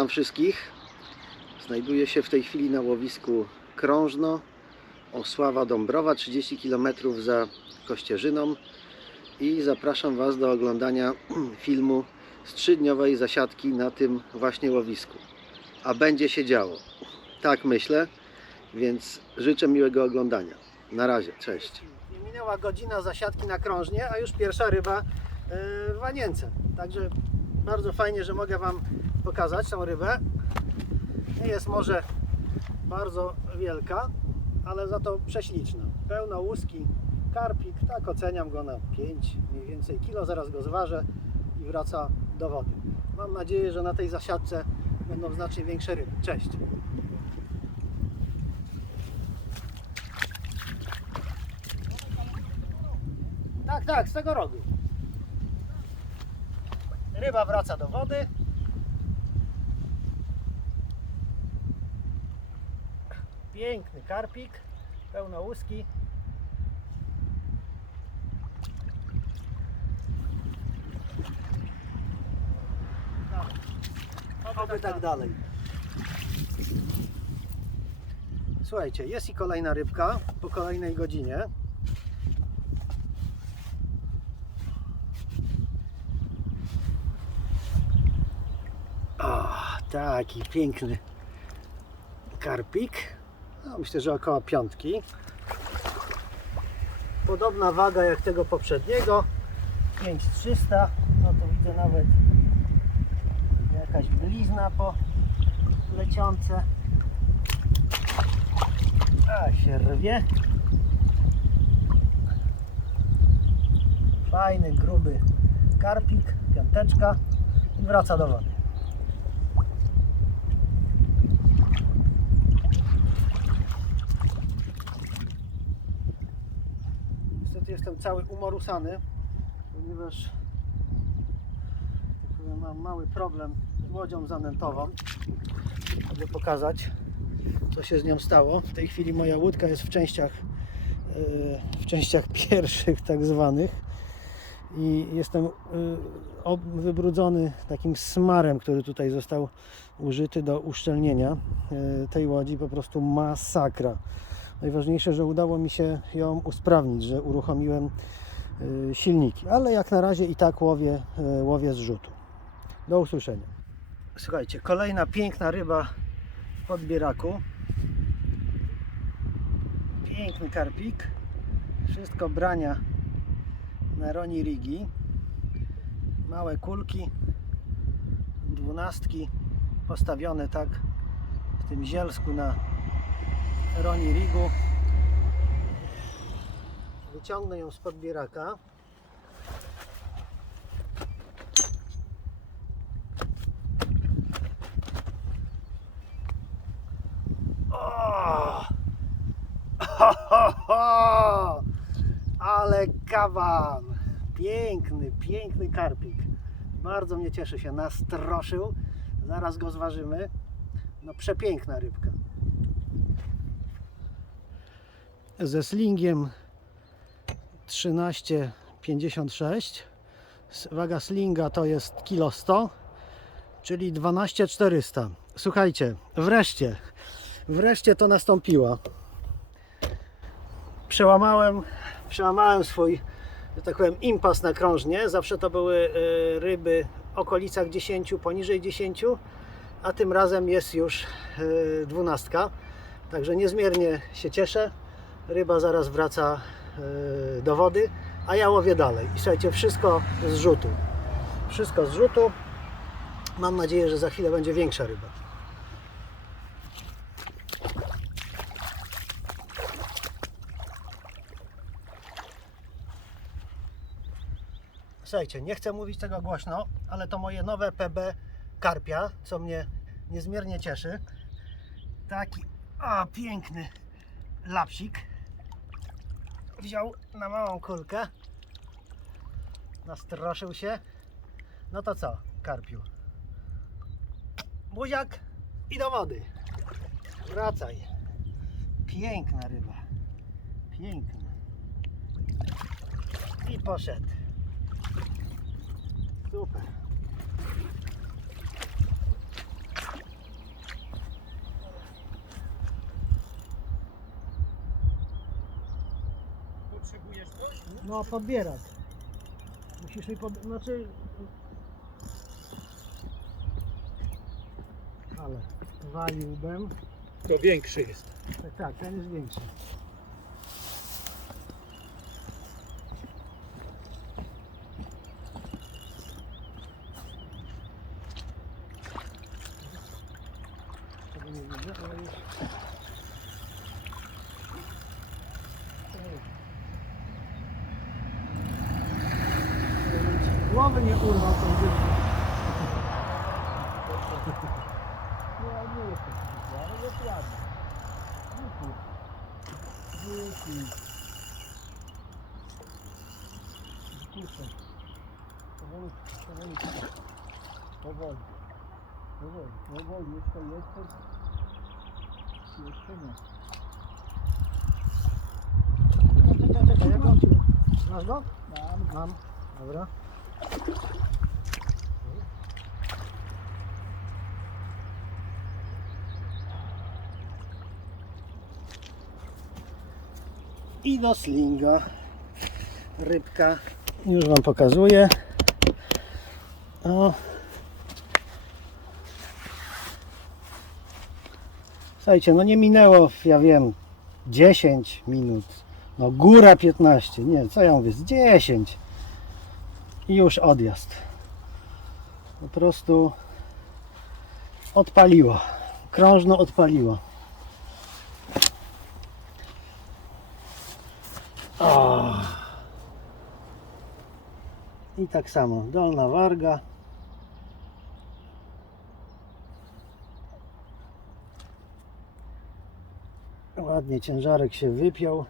Witam wszystkich. Znajduję się w tej chwili na łowisku Krążno, Osława Dąbrowa, 30 km za Kościerzyną i zapraszam Was do oglądania filmu z trzydniowej zasiadki na tym właśnie łowisku. A będzie się działo. Tak myślę, więc życzę miłego oglądania. Na razie, cześć. Minęła godzina zasiadki na krążnie, a już pierwsza ryba e, w wanience. Także bardzo fajnie, że mogę Wam pokazać tą rybę. Nie jest może bardzo wielka, ale za to prześliczna. Pełno łuski, karpik, tak oceniam go na 5 mniej więcej kilo, zaraz go zważę i wraca do wody. Mam nadzieję, że na tej zasiadce będą znacznie większe ryby. Cześć! Tak, tak, z tego rogu. Ryba wraca do wody. Piękny karpik, pełno łuski. Oby tak dalej. Słuchajcie, jest i kolejna rybka po kolejnej godzinie. O, taki piękny karpik. No, myślę, że około piątki. Podobna waga jak tego poprzedniego. 5300. No to widzę nawet jakaś blizna po lecionce. A się rwie. Fajny, gruby karpik, piąteczka i wraca do wody. Jestem cały umorusany, ponieważ mam mały problem z łodzią zanętową. Mogę pokazać, co się z nią stało. W tej chwili moja łódka jest w częściach, yy, w częściach pierwszych tak zwanych i jestem ob- wybrudzony takim smarem, który tutaj został użyty do uszczelnienia yy, tej łodzi. Po prostu masakra. Najważniejsze, że udało mi się ją usprawnić, że uruchomiłem y, silniki, ale jak na razie i tak łowię, y, łowię z rzutu. Do usłyszenia. Słuchajcie, kolejna piękna ryba w podbieraku. Piękny karpik. Wszystko brania na roni rigi. Małe kulki, dwunastki postawione tak w tym zielsku na Roni Rigu. Wyciągnę ją z podbieraka. O! Ale kawan! Piękny, piękny karpik. Bardzo mnie cieszy się. Nastroszył. Zaraz go zważymy. No przepiękna rybka. Ze slingiem 13,56 S- waga slinga to jest kilo 100 czyli 12,400 słuchajcie, wreszcie wreszcie to nastąpiło. Przełamałem przełamałem swój że tak powiem impas na krążnie. Zawsze to były y, ryby w okolicach 10, poniżej 10 a tym razem jest już y, 12 także niezmiernie się cieszę ryba zaraz wraca e, do wody, a ja łowię dalej. I słuchajcie, wszystko z rzutu. Wszystko z rzutu. Mam nadzieję, że za chwilę będzie większa ryba. Słuchajcie, nie chcę mówić tego głośno, ale to moje nowe PB karpia, co mnie niezmiernie cieszy. Taki o, piękny lapsik wziął na małą kulkę. Nastroszył się. No to co karpiu? Buziak i do wody. Wracaj. Piękna ryba. Piękna. I poszedł. Super No, podbierać. Musisz mi pod... Znaczy... Ale waliłbym. To większy jest. Tak, tak, ten jest większy. Tego nie widzę, ale już... Głowy nie urwał tą dziewczynę. Nie, nie jest to zwykłe, ale jest ładny. Zwykły. Zwykły. Kurczę. Powolutku, powolutku. Powoli. Powoli, powoli. Jeszcze, jeszcze. Jeszcze nie. Czekaj, czekaj, jak on. Masz go? Mam. Mam. Dobra. I do slinga. Rybka. Już Wam pokazuję. O. Słuchajcie, no nie minęło, ja wiem, 10 minut. No góra 15. Nie, co ja mówię, z 10. I już odjazd. Po prostu odpaliło. Krążno odpaliło. O. I tak samo, dolna warga. Ładnie ciężarek się wypiął.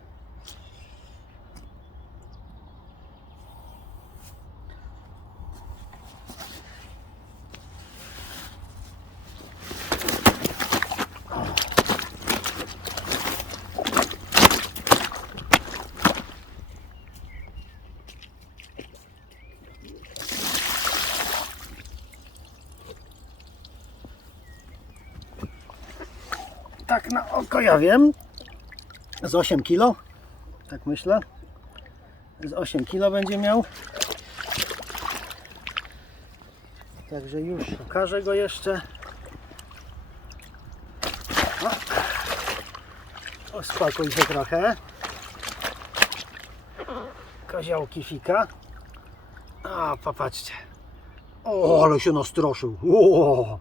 Ja wiem. Z 8 kg. Tak myślę. Z 8 kg będzie miał. Także już pokażę go jeszcze. O. Uspokój się trochę. Koziołki fika. A, popatrzcie. O, ale się nastroszył. O,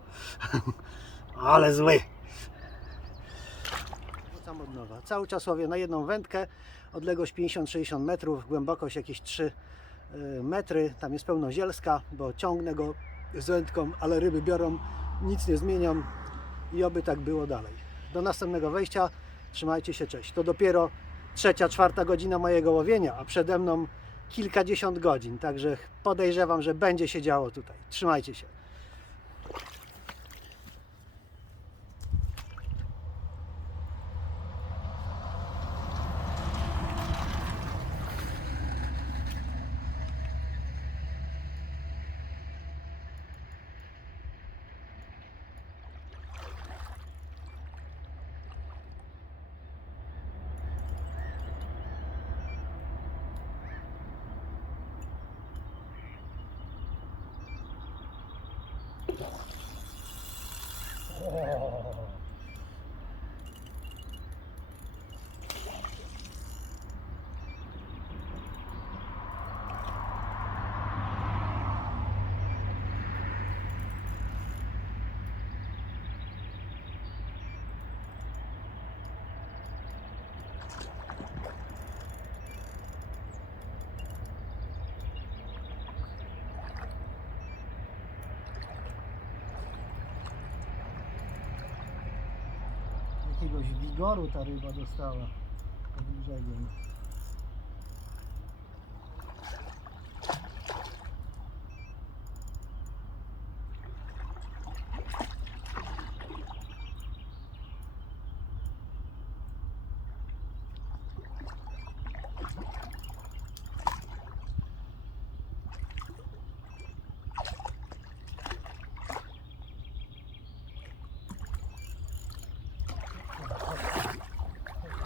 ale zły. Wrzucam od nowa. Cały czas łowię na jedną wędkę. Odległość 50-60 metrów, głębokość jakieś 3 y, metry. Tam jest pełno zielska, bo ciągnę go z wędką, ale ryby biorą, nic nie zmieniam i oby tak było dalej. Do następnego wejścia. Trzymajcie się, cześć. To dopiero trzecia, czwarta godzina mojego łowienia, a przede mną kilkadziesiąt godzin. Także podejrzewam, że będzie się działo tutaj. Trzymajcie się. おお。Wigoru ta ryba dostała pod brzegiem.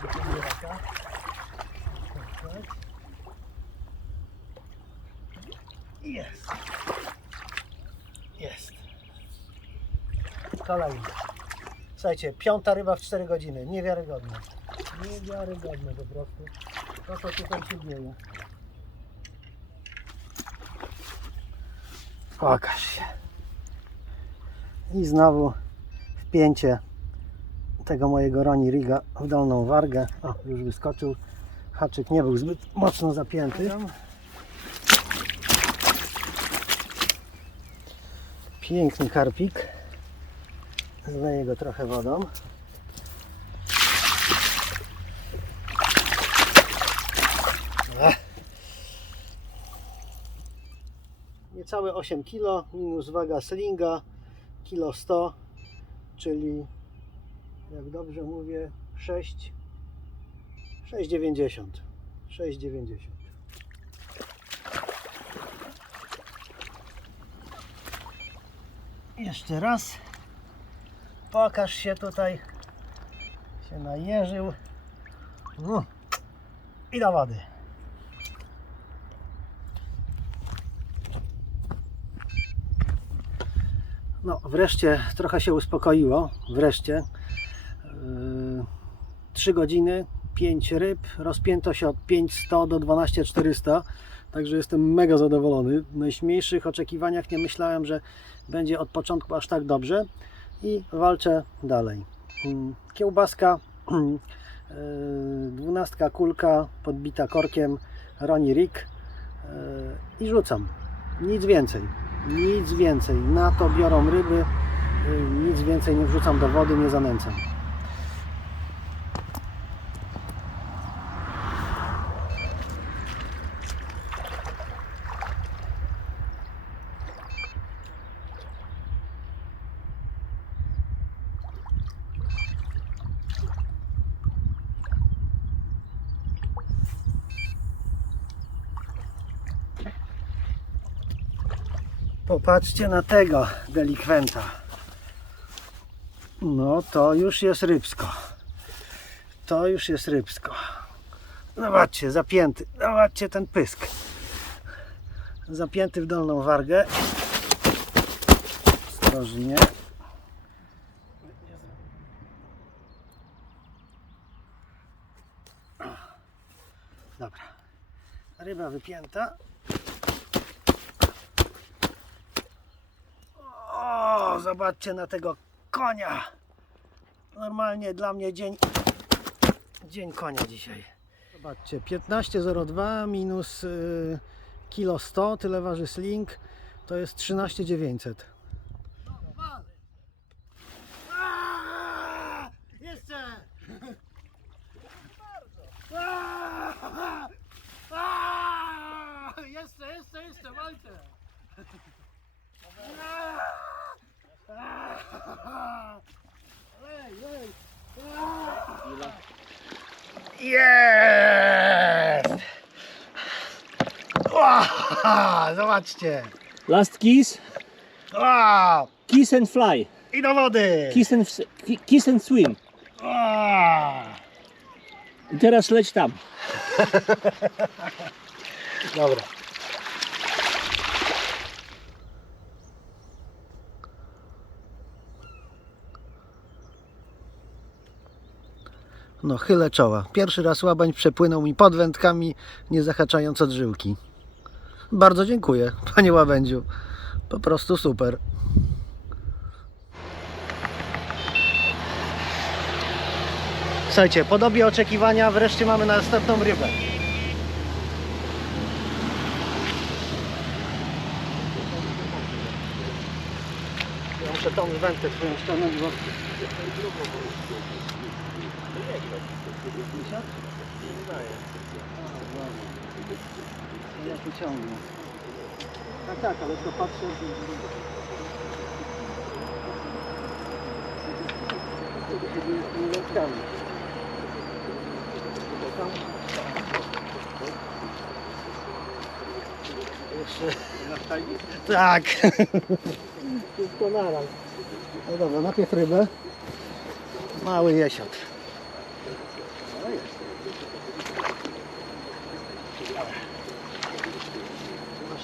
Chodź, chodź, chodź, chodź. Jest. Jest. Kolejny. Słuchajcie, piąta ryba w 4 godziny. Niewiarygodne. Niewiarygodne po prostu. To co tutaj się dzieje. Pokaż się. I znowu wpięcie tego mojego Roni Riga w dolną wargę. O, już wyskoczył. Haczyk nie był zbyt mocno zapięty. Piękny karpik. Zleję go trochę wodą. Niecałe 8 kg minus waga slinga kilo 100, czyli jak dobrze mówię 6 6,90 6,90 Jeszcze raz. Pokaż się tutaj. Się najeżył. No. i do wody no wreszcie trochę się uspokoiło. Wreszcie. Yy, 3 godziny 5 ryb. Rozpięto się od 5100 do 12400 Także jestem mega zadowolony. W najśmielszych oczekiwaniach nie myślałem, że będzie od początku aż tak dobrze i walczę dalej. Mm, Kiełbaska, yy, dwunastka kulka podbita korkiem Roni Rick yy, i rzucam. Nic więcej. Nic więcej. Na to biorą ryby. Yy, Nic więcej nie wrzucam do wody, nie zanęcam. Popatrzcie na tego delikwenta. No to już jest rybsko. To już jest rybsko. Zobaczcie, zapięty. Zobaczcie ten pysk. Zapięty w dolną wargę. Ostrożnie. Dobra. Ryba wypięta. O, zobaczcie na tego konia. Normalnie dla mnie dzień dzień konia dzisiaj. Zobaczcie, 15,02 minus y, kilo 100, tyle waży sling, to jest 13,900. Jeszcze! Jeszcze, jeszcze, jeszcze, walczę! Zobaczcie! Last kiss, Wow! kiss and fly. I do wody! Kiss and, ki- kiss and swim. Wow. I teraz leć tam. Dobra. No, chylę czoła. Pierwszy raz łabań przepłynął mi pod wędkami, nie zahaczając od żyłki. Bardzo dziękuję, panie łabędziu. Po prostu super. Słuchajcie, po dobie oczekiwania wreszcie mamy następną rybę. Muszę tą wędkę swoją ściągnąć, bo... Nie ja wyciągnę. Tak, tak, ale to patrzę... Nie wędkami. Jeszcze... Tak. Wszystko naraz. No dobra, najpierw rybę. Mały jesiot.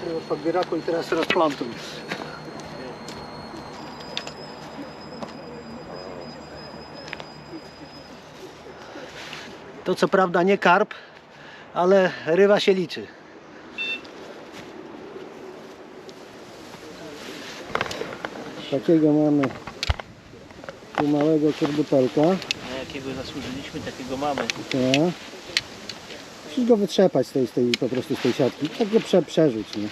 Rybę podbieraku i teraz rozplątuj. To co prawda nie karp, ale ryba się liczy. Takiego mamy tu małego kurbutelka. Na jakiego zasłużyliśmy, takiego mamy. Tak. Musisz go wytrzepać z tej, z tej, po prostu z tej siatki. Tak go prze, przerzuć, nie?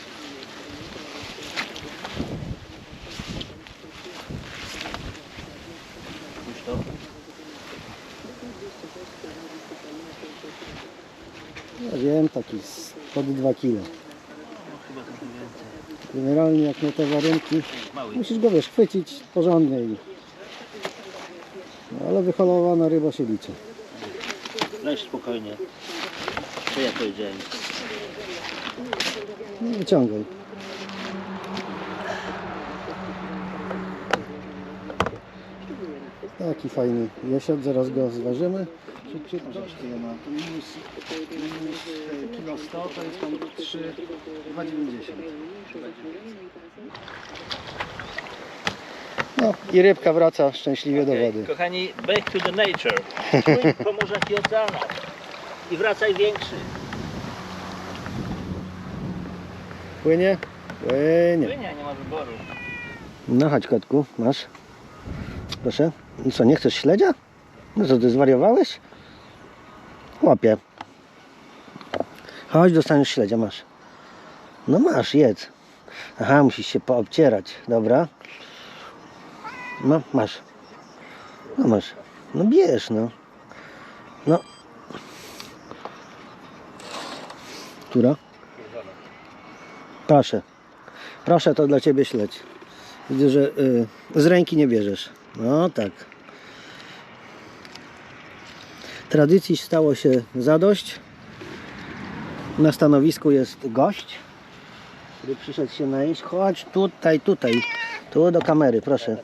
Ja wiem, taki pod 2 kg. Generalnie jak na te warunki, musisz go wiesz, chwycić porządnie. I... No, ale wyholowana ryba się liczy. Leż spokojnie. Co ja powiedziałem? No, wyciągaj. Taki fajny jesiot, zaraz go zważymy. Szybciej, troszkę ja mam. Tu minus, minus kilo 100, to jest tam 3, 2,90. No i rybka wraca szczęśliwie do wody. Kochani, back to the nature. Płyń po morzach i oceanach. I wracaj większy. Płynie? Płynie. Płynia, nie ma wyboru. No chodź kotku, masz. Proszę. I co, nie chcesz śledzia? No co, ty zwariowałeś? Łapie. Chodź, dostaniesz śledzia, masz. No masz, jedz. Aha, musisz się poobcierać, dobra. No, masz. No masz. No bierz, no. No. Która? Proszę. Proszę, to dla Ciebie śledź. Widzę, że y, z ręki nie bierzesz. No tak. Tradycji stało się zadość. Na stanowisku jest gość, który przyszedł się najeść. Chodź tutaj, tutaj. Tu do kamery, proszę.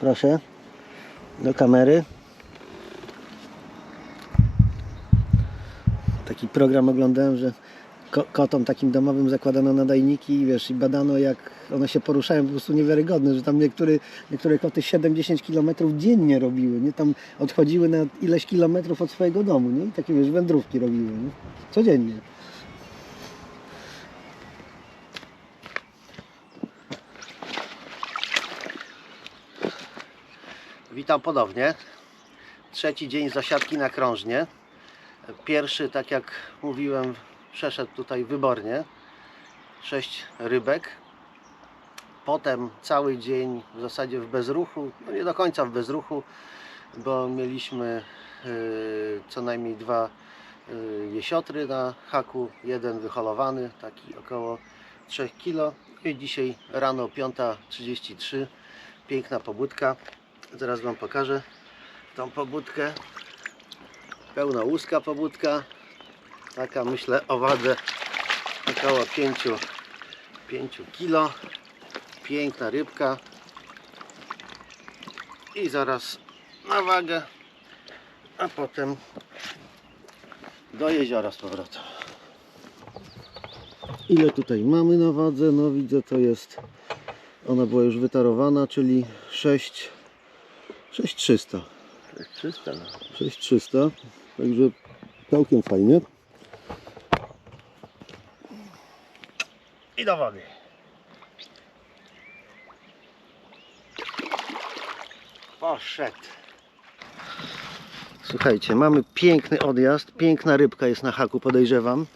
Proszę. Do kamery. Taki program oglądałem, że ko- kotom takim domowym zakładano nadajniki i wiesz, i badano jak one się poruszają, po prostu niewiarygodne, że tam niektóre, niektóre koty 7-10 km dziennie robiły, nie? Tam odchodziły na ileś kilometrów od swojego domu, nie? I takie wiesz, wędrówki robiły, nie? Codziennie. Witam ponownie. Trzeci dzień zasiadki na krążnie. Pierwszy, tak jak mówiłem, przeszedł tutaj wybornie. Sześć rybek. Potem cały dzień w zasadzie w bezruchu, no nie do końca w bezruchu, bo mieliśmy y, co najmniej dwa y, jesiotry na haku, jeden wyholowany, taki około 3 kg. I dzisiaj rano 5.33, piękna pobudka. Zaraz Wam pokażę tą pobudkę. Pełna łuska pobudka. Taka myślę o wadze około 5, 5 kg. Piękna rybka. I zaraz na wagę, a potem do jeziora z powrotem. Ile tutaj mamy na wadze? No widzę to jest, ona była już wytarowana, czyli 6, 6300. 300 no. 6300, także całkiem fajnie. I do wody. Poszedł. Słuchajcie, mamy piękny odjazd, piękna rybka jest na haku, podejrzewam.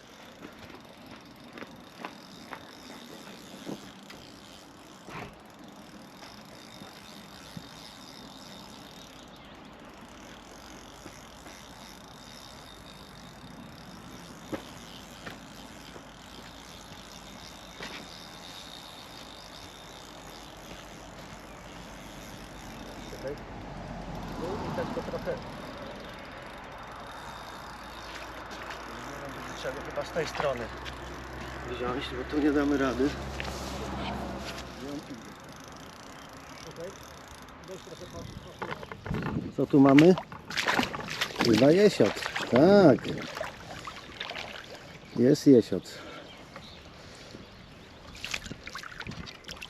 No i tak to trochę. Trzeba chyba z tej strony wziąć, bo tu nie damy rady. Co tu mamy? Chyba jesiot. Tak. Jest jesiot.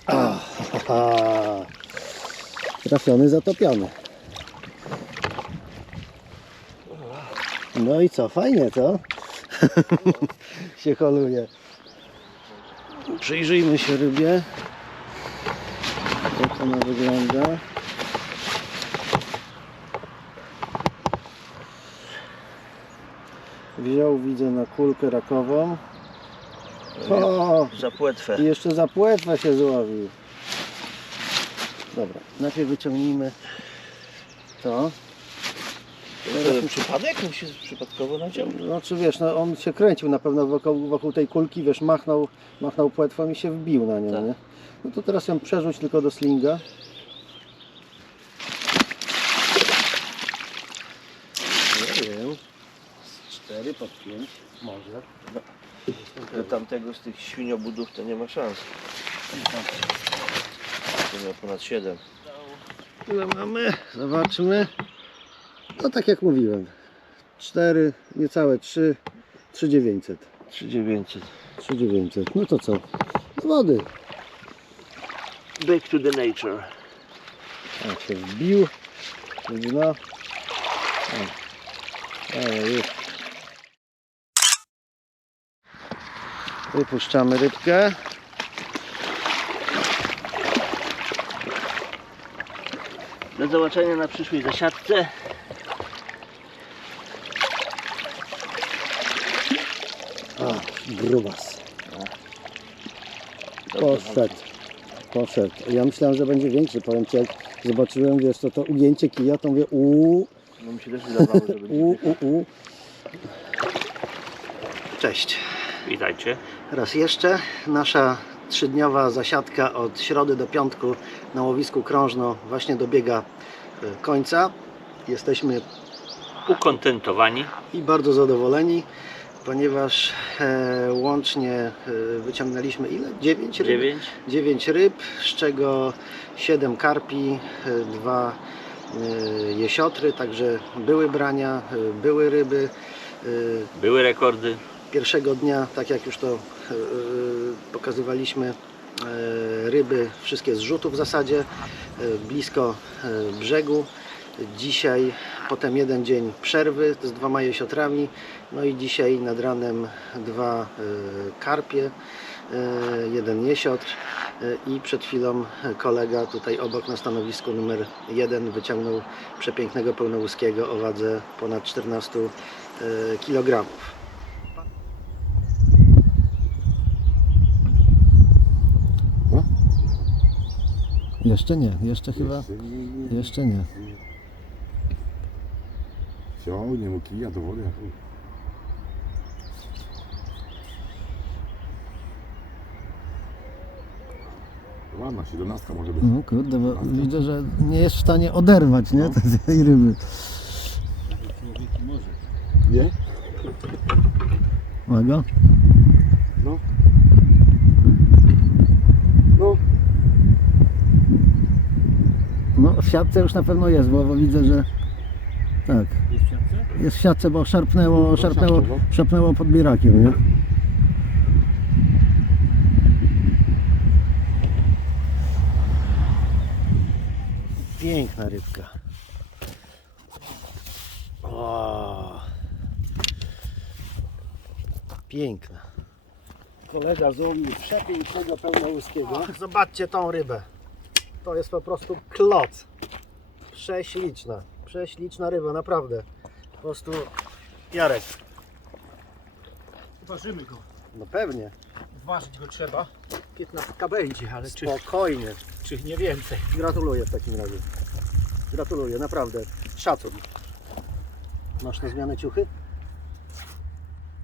Aha. Trafiony, zatopiony. No i co, fajnie, co? się holuje. Przyjrzyjmy się rybie. Jak ona wygląda. Wziął, widzę, na kulkę rakową. O, Za płetwę. i jeszcze za płetwę się złowił. Dobra, najpierw wyciągnijmy to. To przypadek? Mi się przypadkowo naciął? Znaczy wiesz, no on się kręcił na pewno wokół, wokół tej kulki, wiesz, machnął, machnął płetwą i się wbił na nią, Tak. nie? No to teraz ją przerzuć tylko do slinga. Nie wiem, z 4 pod 5 może. Do tamtego z tych świniobudów to nie ma szans. To miał ponad 7. Ile mamy? Zobaczmy. No tak jak mówiłem. 4, niecałe 3, 3900. 3900. 3900. No to co? Z wody. Back to the nature. Jak się wbił w dno. O. Ale już. Wypuszczamy rybkę. Do zobaczenia na przyszłej zasiadce. O, grubas. Poszedł. Poszedł. Ja myślałem, że będzie większy. Powiem Ci, jak zobaczyłem, wiesz, to to ugięcie kija, to mówię uuu, No mi się też wydawało, że będzie. uuu, uuu. Cześć. Witajcie. Raz jeszcze nasza trzydniowa zasiadka od środy do piątku na łowisku Krążno właśnie dobiega e, końca. Jesteśmy Ukontentowani. i bardzo zadowoleni, ponieważ e, łącznie e, wyciągnęliśmy ile? 9 ryb? 9. 9 ryb, z czego 7 karpi, 2 jesiotry, także były brania, e, były ryby. E, Były rekordy. Pierwszego dnia, tak jak już to e, e, pokazywaliśmy, e, ryby wszystkie z rzutu w zasadzie, e, blisko e, brzegu. Dzisiaj potem jeden dzień przerwy z dwoma jesiotrami, no i dzisiaj nad ranem dwa e, karpie, e, jeden jesiotr e, i przed chwilą kolega tutaj obok na stanowisku numer jeden wyciągnął przepięknego pełnołuskiego o wadze ponad 14 kg. Jeszcze nie, jeszcze chyba, jeszcze nie. Ciągnie mu kija do wody. Ładna, 17 może być. No kurde, bo widzę, że nie jest w stanie oderwać, nie, tej ryby. Nie? Uwaga. No. No. No w siatce już na pewno jest, bo, bo widzę, że tak. Jest w siatce? Bo szarpnęło, szarpnęło, siatką, no. szarpnęło pod bierakiem, nie? Piękna rybka. O, piękna. Kolega złowił przepięknego pełnołuskiego. Zobaczcie tą rybę. To jest po prostu kloc. Prześliczna. Prześliczna ryba, naprawdę. Po prostu Jarek. Ważymy go. No pewnie. Ważyć go trzeba. 15 będzie, ale czy, Spokojnie. czy nie więcej. Gratuluję w takim razie. Gratuluję, naprawdę. Szacun. Masz na zmianę ciuchy?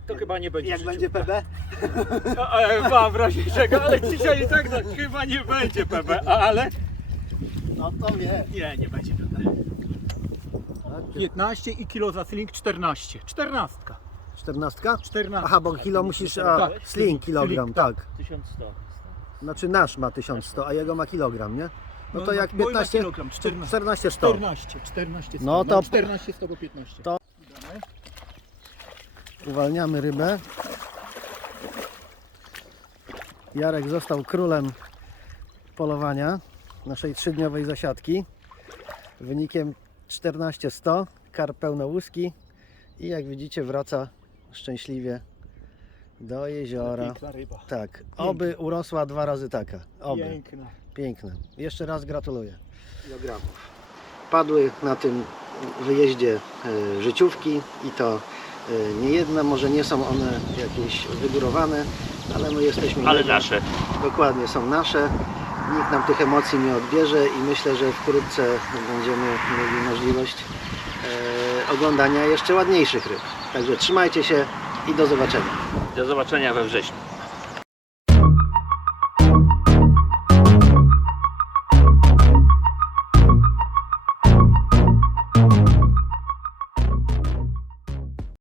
To chyba nie będzie. Jak będzie PB? E, Mam w razie czego, ale dzisiaj i tak no, chyba nie będzie PB, ale No to wie. nie, nie będzie PB. 15 i kilo za sling 14. 14. Czternastka? 14. Aha, bo kilo musisz, a Tak, sling kilogram, sling, tak. 1100. Znaczy nasz ma 1100, a jego ma kilogram, nie? No to No, jak mój ma 15, kilogram, 14. 14 100. 14, 14 No to- to 14 z tego 15. To- Uwalniamy rybę. Jarek został królem polowania. naszej trzydniowej zasiadki. Wynikiem 14-100, karp pełnołuski i jak widzicie wraca szczęśliwie do jeziora. Piękna ryba. Tak, oby urosła dwa razy taka. Oby. Piękna. Piękne. Jeszcze raz gratuluję. Padły na tym wyjeździe e, życiówki i to e, nie jedna, może nie są one jakieś wygórowane, ale my jesteśmy Ale nasze. Dokładnie, są nasze. Nikt nam tych emocji nie odbierze i myślę, że wkrótce będziemy mieli możliwość e, oglądania jeszcze ładniejszych ryb. Także trzymajcie się i do zobaczenia. Do zobaczenia we wrześniu.